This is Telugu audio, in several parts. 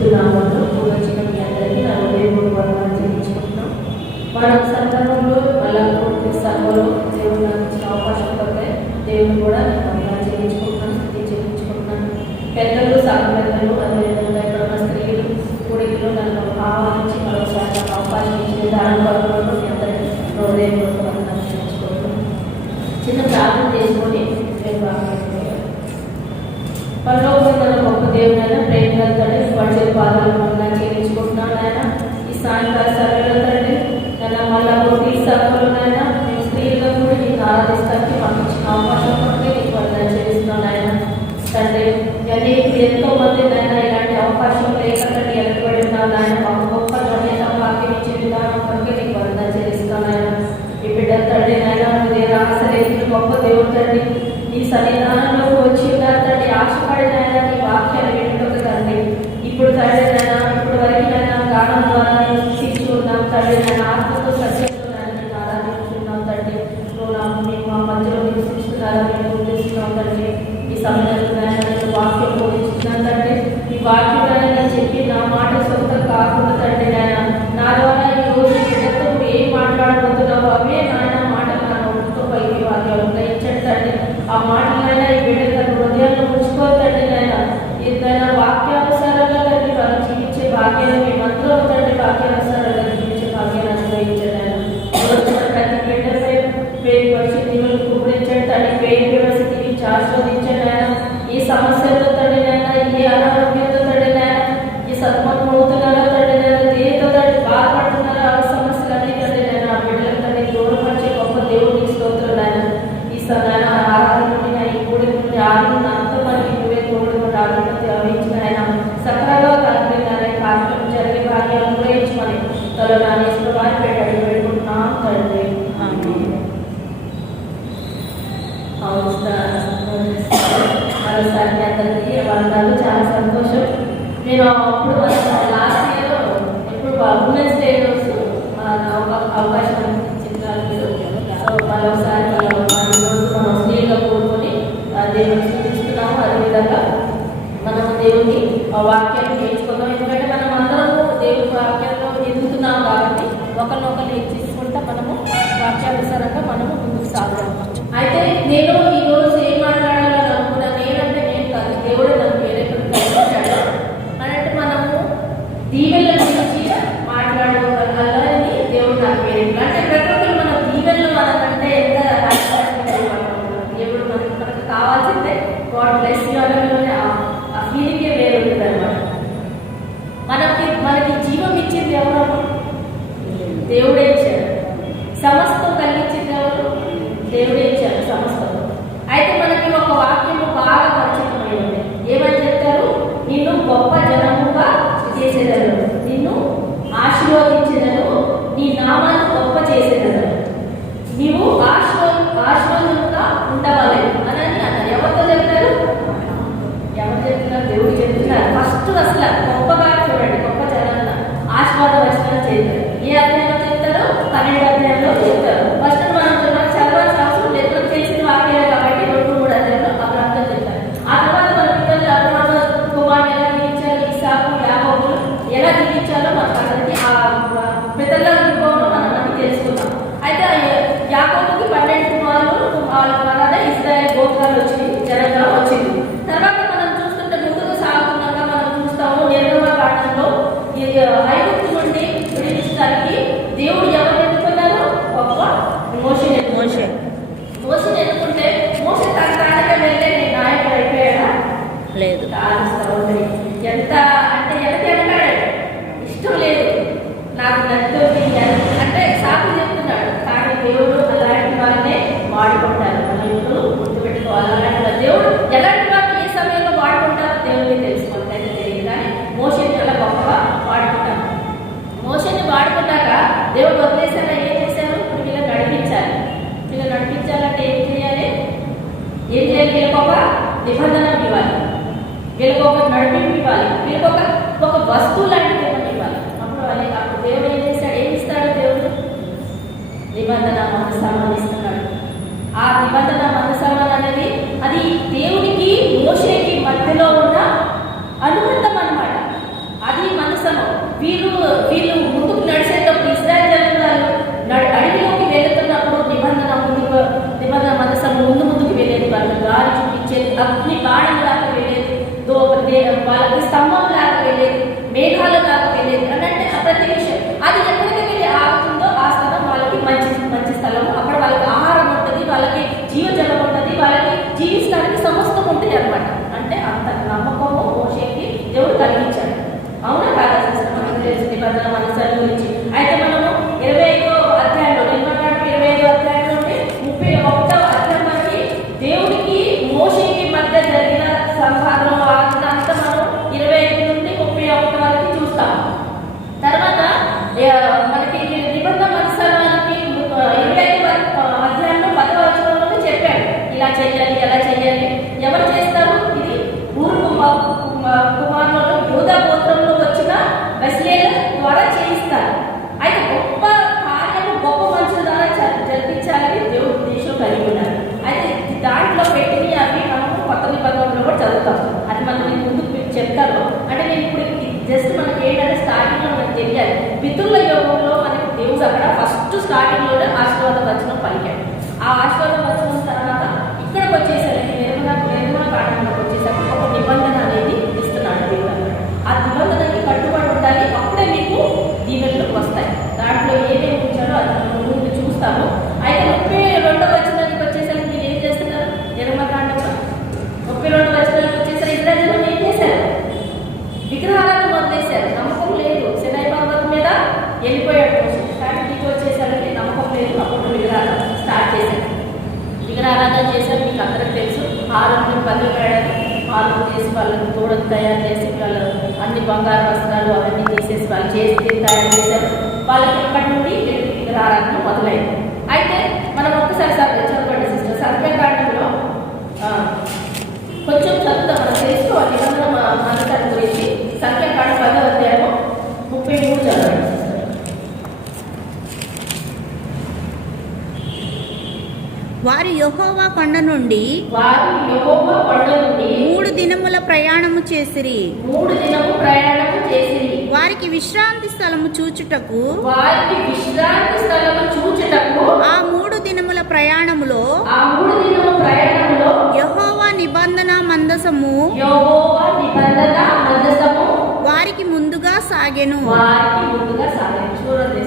క్రీస్తునామంలో వచ్చిన మీ అందరికీ నా హృదయపూర్వకంగా చెల్లించుకుంటున్నాం. సందర్భంలో మళ్ళా సభలో దేవుడు నాకు ఇచ్చిన అవకాశం కొరకే దేవుడు కూడా నేను వందనాలు చెల్లించుకుంటున్నాను స్థితి చెల్లించుకుంటున్నాను. పెద్దలు సగ పెద్దలు అదేవిధంగా ఇక్కడ ఉన్న స్త్రీలు కూడికలు నన్ను ఆహ్వానించి మరొకసారి అవకాశం ఇచ్చిన దాని కొరకు మీ అందరికీ చెల్లించుకుంటున్నాను. చిన్న ప్రార్థన చేసుకొని నేను వాక్యం పరలోకమైన దేవుడైనా ప్రేమ తండ్రి పడిచే పాదాలు మమ్మల్ని చేయించుకుంటున్నాను ఆయన ఈ సాయంకాల సభలో తండ్రి నన్ను మళ్ళా కొట్టి సభలో నాయన మేము స్త్రీలుగా కూడా నీకు ఆరాధిస్తానికి మాకు ఇచ్చిన అవకాశం ఉంటే నీకు వందన చేస్తున్నాను ఆయన తండ్రి అనేక ఎంతో మంది నాయన ఇలాంటి అవకాశం లేక తండ్రి ఎక్కబడి ఉన్నాను ఆయన మాకు గొప్ప ధన్యత భాగ్యం ఇచ్చిన విధానం కొరకే నీకు వందన చేస్తున్నాను ఆయన ఈ బిడ్డ తండ్రి నాయన హృదయ ఆశలేసిన గొప్ప దేవుడు తండ్రి నీ సన్నిధానంలోకి వచ్చిన తండ్రి. ఆశపడిన దారులు కూడి నుండి ఆనంద అంత మనకి నువ్వే తోడు నుండి ఆయన సకలంగా తండ్రి కార్యక్రమం జరిగే భాగ్యాలు అనుగ్రహించమని తల వారి పెట్టాడు పెట్టుకుంటున్నాం తండ్రి మరోసారి అందరికీ చాలా సంతోషం. నేను విధంగా మనం దేవుని ఆ వాక్యాన్ని నేర్చుకుందాం. ఎందుకంటే మనం అందరము దేవుని వాక్యంలో ఎదుగుతున్నాం కాబట్టి ఒకరినొకరు హెచ్చించుకుంటా మనము వాక్యానుసారంగా మనము ముందుకు సాగుతాం అయితే నేను ఈ రోజు ఏం మాట్లాడాలని అనుకున్నా? నేనంటే నేను కాదు దేవుడు నన్ను వేరే అనంటే మనము దీవెల గురించి మాట్లాడుకోగలని దేవుడు నాకు వేరే అంటే ప్రతి ఒక్కరు మన దీవెనలు మనకంటే ఎంత దేవుడు మనకు మనకు కావాల్సిందే. గాడ్ బ్లెస్ యూ అనగానే ఆ ఫీలింగే వేరు ఉంటుంది అనమాట మనకి మనకి జీవం ఇచ్చింది ఎవరు దేవుడే ఇచ్చాడు సమస్తం కలిగించింది ఎవరు దేవుడే ఇచ్చాడు సమస్తం అయితే మనకి ఒక వాక్యము బాగా పరిచయమై ఉంది ఏమని చెప్తారు నిన్ను గొప్ప జనముగా చేసేదను నిన్ను ఆశీర్వదించేదను నీ నామాన్ని గొప్ప చేసేదను నీవు ఆశీర్వ ఆశీర్వాదంగా ఉండవాలి అని అన్నారు ఎవరితో చెప్తారు ఎవరు చెప్తున్నారు దేవుడు చెప్తున్నారు ఫస్ట్ అసలు గొప్పగా చూడండి గొప్ప జనాన్న ఆశీర్వాద వచనాలు చేస్తారు ఏ అధ్యాయంలో చెప్తారు పన్నెండు అధ్యాయంలో చెప్తారు ఫస్ట్ మనం మనకు చదవాల్సిన అవసరం లేదు మనం చేసిన వాక్యాలు కాబట్టి రెండు మూడు అధ్యాయంలో అక్కడ అర్థం చెప్తారు ఆ తర్వాత మన పిల్లలు అభిమాన కుమారుని ఎలా దీవించాలి ఇసాకు యాకోబులు ఎలా దీవించాలో మనకు అందరికీ ఆ పితల రూపంలో మనం అన్ని తెలుసుకున్నాం అయితే ఆ యాకోబుకి పన్నెండు కుమారులు వాళ్ళ ద్వారా ఇస్రాయల్ గోత్రాలు వచ్చింది జనంగా వచ్చింది తర్వాత మనం చూస్తుంటే ముందుకు సాగుతున్నాక మనం చూస్తాము నిర్గమ కాండంలో ఈ ఐగుప్తు నుండి విడిపించడానికి దేవుడు ఎవరు ఎన్నుకున్నారు గొప్ప మోషని మోషే మోషని ఎన్నుకుంటే మోస తన తానగా వెళ్ళే నేను నాయకుడు అయిపోయాడా లేదు కాదు సహోదరి ఎంత అంటే ఎంత వెనకాడాడు ఇష్టం లేదు నాకు నచ్చుతుంది అంటే సాకు చెప్తున్నాడు కానీ దేవుడు అలాంటి వారినే వాడుకుంటారు. మనం ఇప్పుడు గుర్తుపెట్టుకోవాలి? అలాంటి దేవుడు ఎలాంటి వారు ఏ సమయంలో వాడుకుంటారో దేవుడికి తెలుసుకుంటే తెలియదు కానీ మోషన్ చాలా గొప్పగా వాడుకుంటారు. మోషన్ని వాడుకున్నాక దేవుడు వదిలేసారా ఏం చేశారు? ఇప్పుడు వీళ్ళని నడిపించాలి. వీళ్ళని నడిపించాలంటే ఏం చేయాలి? ఏం చేయాలి? వీళ్ళకి ఒక నిబంధన ఇవ్వాలి. వీళ్ళకి ఒక నడిపింపు ఇవ్వాలి. వీళ్ళకి ఒక ఒక వస్తువు లాంటిది ఇవ్వాలి. అప్పుడు అదే అప్పుడు దేవుడు ఏం చేశాడు? ఏం ఇస్తాడు దేవుడు? నిబంధన మనసామాన్ ఇస్తున్నాడు నిబంధన మనసాగం అనేది అది దేవుడికి మోషేకి మధ్యలో ఉన్న అనుబంధం అనమాట అది మనసము. వీరు వీరు మనకి అక్కడ ఫస్ట్ స్టార్టింగ్లోనే ఆశీర్వాద వచనం పలికాడు. ఆ ఆశీర్వాద వచనం తర్వాత ఇక్కడికి వచ్చేసరికి నిర్మల నిర్మల కాండంలోకి వచ్చేసరికి ఒక నిబంధన అనేది ఇస్తున్నాడు దేవుడు అక్కడ. ఆ నిబంధనకి కట్టుబడి ఉండాలి అప్పుడే మీకు దీవెనలు వస్తాయి దాంట్లో ఏమేమి ఉంచాడో అది మనం ముందు చూస్తాము అయితే ముప్పై రెండో వచనానికి వచ్చేసరికి మీరు ఏం చేస్తున్నారు నిర్మల కాండంలో ముప్పై రెండు వచనాలకు వచ్చేసరికి ఇద్దరు ఏం చేశారు విగ్రహాలను వదిలేశారు నమ్మకం లేదు సినాయి పర్వతం మీద వెళ్ళిపోయాడు మోషే. కానీ దిగి వచ్చేసరికి నమ్మకం లేదు అప్పుడు విగ్రహాలు స్టార్ట్ చేశారు ఆరాధన చేశారు. మీకు అందరికి తెలుసు. ఆరు పనులు వేయడం ఆరు చేసి వాళ్ళని తోడకు తయారు చేసి వాళ్ళు అన్ని బంగారు వస్త్రాలు అవన్నీ తీసేసి వాళ్ళు చేసి తయారు చేశారు. వాళ్ళకి ఇప్పటి నుండి విగ్రహారాధన మొదలైంది. అయితే మనం ఒక్కసారి సర్వే చదవండి సిస్టర్. సర్వేకాండంలో కొంచెం చదువుతాం. మనం తెలుసుకోవాలి. మన మనసారి గురించి సంఖ్యాకాండ పదవ అధ్యాయం ముప్పై మూడు చదవండి వారు యెహోవా కొండ నుండి మూడు దినముల ప్రయాణము చేసిరి. మూడు దినము వారికి విశ్రాంతి స్థలము చూచుటకు వారికి విశ్రాంతి స్థలము చూచుటకు ఆ మూడు దినముల ప్రయాణములో ఆ మూడు దినము ప్రయాణంలో యెహోవా నిబంధన మందసము యెహోవా నిబంధన మందసము వారికి ముందుగా సాగెను. వారికి ముందుగా సాగెను. చూడండి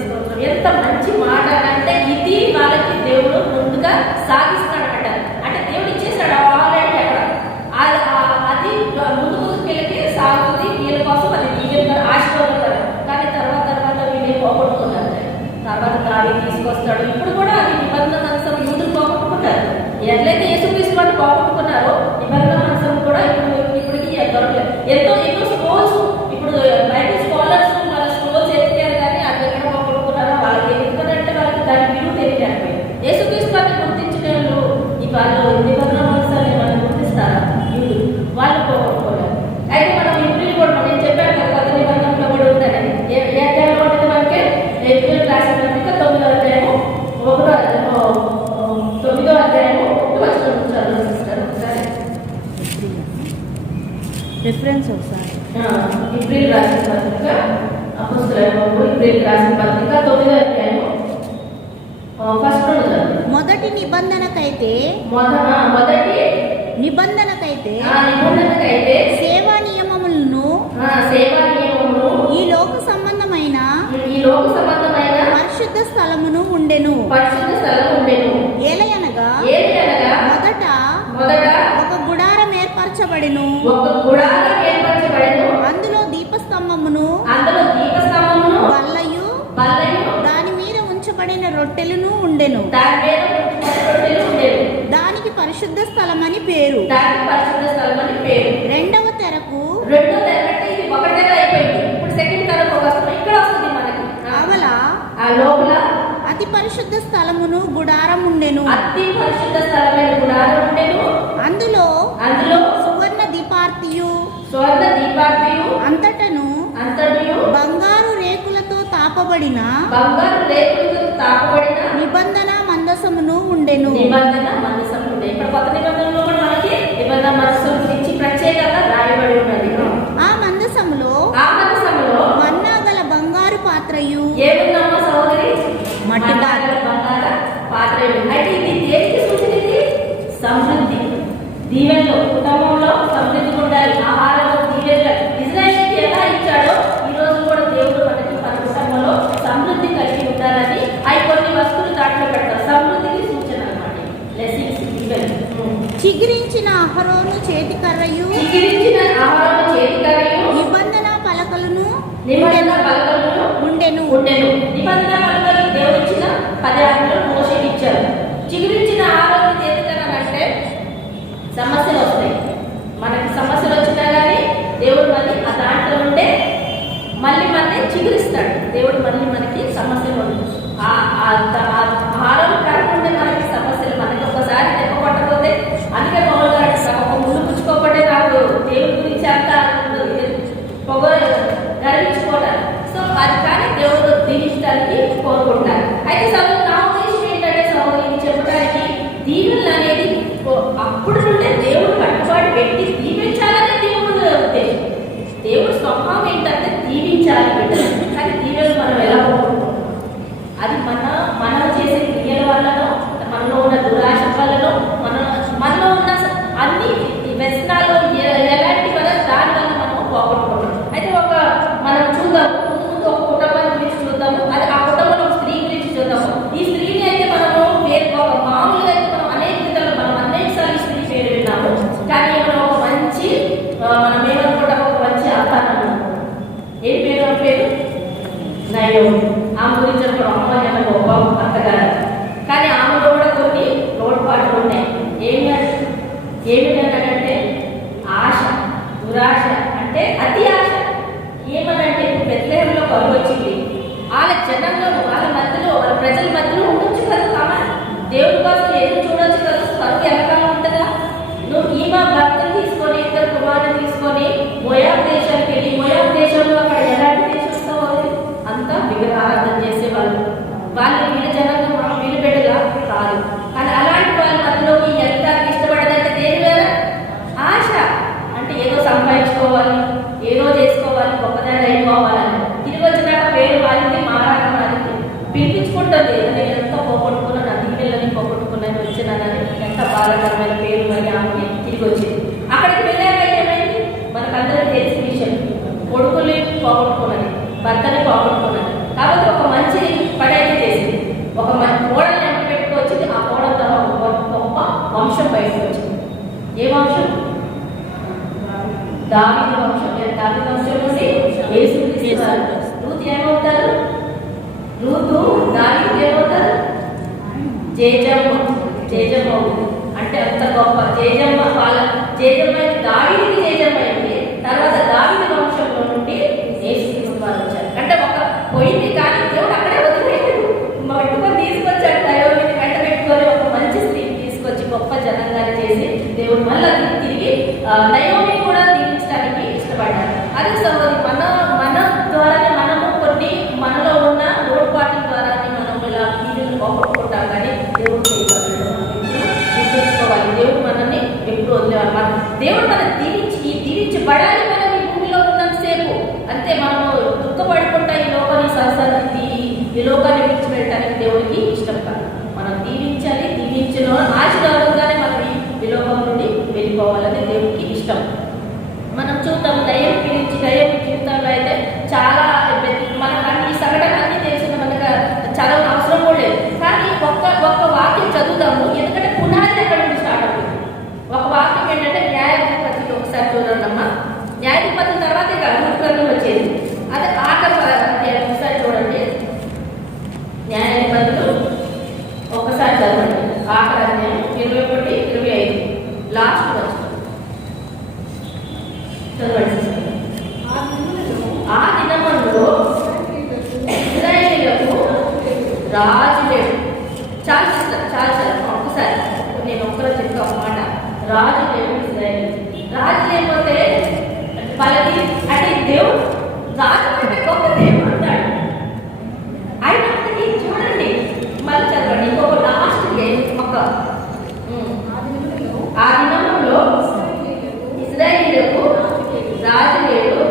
ఎంత మంచి మాట అంటే ఇది వాళ్ళకి దేవుడు ముందుగా సాగిస్తాడట అంటే దేవుడు ఇచ్చేసాడు ఆల్రెడీ అక్కడ. అది ముందు ముందుకెళ్ళి సాగుతుంది. వీళ్ళ కోసం అది వీళ్ళ ఆశపడుతారు కానీ తర్వాత తర్వాత వీళ్ళే పోగొట్టుకున్నారు? తర్వాత దాడి తీసుకొస్తాడు. ఇప్పుడు కూడా అది నిబంధన మనసం యూదులు పోగొట్టుకున్నారు. ఎట్లయితే యేసుక్రీస్తు వాళ్ళు పోగొట్టుకున్నారో నిబంధన మనసం కూడా ఇప్పుడు ఇప్పటికీ దొరకలేదు. ఎంతో ఎక్కువ స్కోల్స్ ఇప్పుడు బైబిల్ స్కాలర్స్ వాళ్ళ స్కోల్స్ ఎత్తారు కానీ అది ఎక్కడ పోగొట్టుకున్నారో వాళ్ళకి ఎందుకంటే వాళ్ళకి దాని విలువ తెలియదు యేసుక్రీస్తు వారిని గుర్తించిన వాళ్ళు ఈ వాళ్ళు నిబంధన మనసాన్ని మనం గుర్తిస్తారా యూదు వాళ్ళు పోగొట్టుకోలేదు అయితే మనం ఏప్రిల్ కూడా నేను చెప్పాను కదా కొత్త నిబంధనలో కూడా ఉందని ఏ ఏ అధ్యాయంలో ఉంటుంది మనకి ఏప్రిల్ రాసిన పత్రిక తొమ్మిదో అధ్యాయము ఒకటో అధ్యాయము ఆ, తొమ్మిదో అధ్యాయము ఒకటి వచ్చిన చదువు సిస్టర్ ఒకసారి రిఫరెన్స్ ఒకసారి ఏప్రిల్ రాసిన పత్రిక అపుస్తలము ఏప్రిల్ రాసిన పత్రిక తొమ్మిదో అధ్యాయము. ఫస్ట్ మొదటి నిబంధనకైతే మొదట మొదటి నిబంధనకైతే ఆ నిబంధనకైతే సేవా నియమములను సేవా నియమమును ఈ లోక సంబంధమైన ఈ లోక సంబంధమైన పరిశుద్ధ స్థలమును ఉండెను. పరిశుద్ధ స్థలం ఉండేను. ఏలయనగా ఏది అనగా మొదట మొదట ఒక గుడారం ఏర్పరచబడిను. ఒక గుడారం ఏర్పరచబడెను అందులో దీపస్తంభమును అందులో దీపస్తంభమును బల్లయు బల్లయు దాని మీద ఉంచబడిన రొట్టెలను ఉండెను. దానికి పరిశుద్ధ స్థలమని పేరు. దానికి పరిశుద్ధ స్థలం అని పేరు. రెండవ తెరకు అవల? అతి పరిశుద్ధ స్థలమును గుడారం ఉండెను. అతి పరిశుద్ధ స్థలమైన గుడారం ఉండేను. అందులో అందులో సువర్ణ దీపార్తియు. స్వర్ణ దీపార్తియు అంతటను అంతటియు బంగారు బంగారు తాకబడిన నిబంధన మందసమును ఉండెను. నిబంధన మనసం ఉండే. ఇప్పుడు కొత్త నిబంధనలో కూడా మనకి నిబంధన మనసం గురించి ప్రత్యేకంగా రాయబడి ఉన్నది. ఆ మందసములో ఆ మన్నా గల బంగారు పాత్రయు. ఏముందమ్మా సోదరి మట్టి పాత్ర. మన్నాగల బంగార పాత్ర అయితే ఇది దేనికి సూచించింది సమృద్ధి. దీవెనలో కుటుంబంలో సమృద్ధి సమస్యలు ఉంటే మళ్ళీ మనకి చిగురిస్తాడు. దేవుడు మళ్ళీ మనకి సమస్యలు భారం కాకుండా మనకి సమస్యలు మనకి ఒకసారి తెప్పబట్టకపోతే అందుకే పౌరు ఒక ముందు పుచ్చుకోకపోతే దేవుడి గురించి అంత పొగ సో అది కానీ దేవుడు దీవించడానికి కోరుకుంటారు. అయితే నా ఉద్దేశం ఏంటంటే చెప్పడానికి దీవులు అనేది అప్పుడు నుండే దేవుడు కట్టుబాటు పెట్టి మన మీద కూడా వచ్చే అపారం ఏం పేరు? పేరు? నయోమి బాధాకరమైన పేరు మరి ఆమెకి తిరిగి వచ్చింది అక్కడికి వెళ్ళాక ఏమైంది? మనకందరికీ తెలిసిన విషయం. కొడుకుల్ని పోగొట్టుకున్నది భర్తని పోగొట్టుకున్నది. కాబట్టి ఒక మంచి పడైతే చేసింది. ఒక మంచి కోడల్ని ఎంత పెట్టుకొచ్చింది? ఆ కోడల తర్వాత ఒక గొప్ప వంశం బయటకు వచ్చింది. ఏ వంశం? దావిది వంశం. దాని వంశం నుంచి యేసు రూతు ఏమవుతారు? రూతు దావిది ఏమవుతారు? జేజమ్మ జేజమ్మ అవుతుంది. అంటే అంత గొప్ప. జేజమ్మ పాల జేజమ్మ దావిడికి జేజమ్మ అంటే తర్వాత దావిడి వంశంలో నుండి నేసి కుటుంబాలు వచ్చారు. అంటే ఒక పోయింది కానీ దేవుడు అక్కడే వదిలేడు మట్టుకొని తీసుకొచ్చాడు దైవాన్ని కంట పెట్టుకొని ఒక మంచి స్త్రీని తీసుకొచ్చి గొప్ప జనంగా చేసి దేవుడు మళ్ళీ తిరిగి దైవం దేవుడు మనం దీవించి దీవించబడాలి చేయడు చాలా చేస్తారు చాలు చాలు ఒక్కసారి. నేను ఒక్కరో చెప్తా ఒక రాజు లేకపోతే రాజు లేకపోతే వాళ్ళకి అంటే దేవుడు రాజు కంటే గొప్ప దేవుడు అంటాడు. అయినప్పటికీ చూడండి. మళ్ళీ చదవండి. ఇంకొక లాస్ట్ ఒక ఆ దినంలో ఇస్రాయేళ్ళకు రాజు లేడు.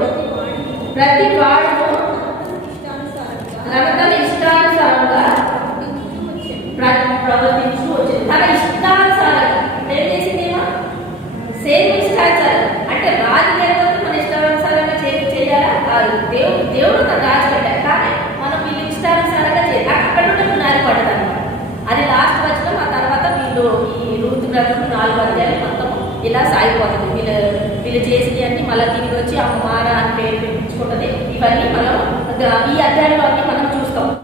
ప్రతి మళ్ళీ తిరిగి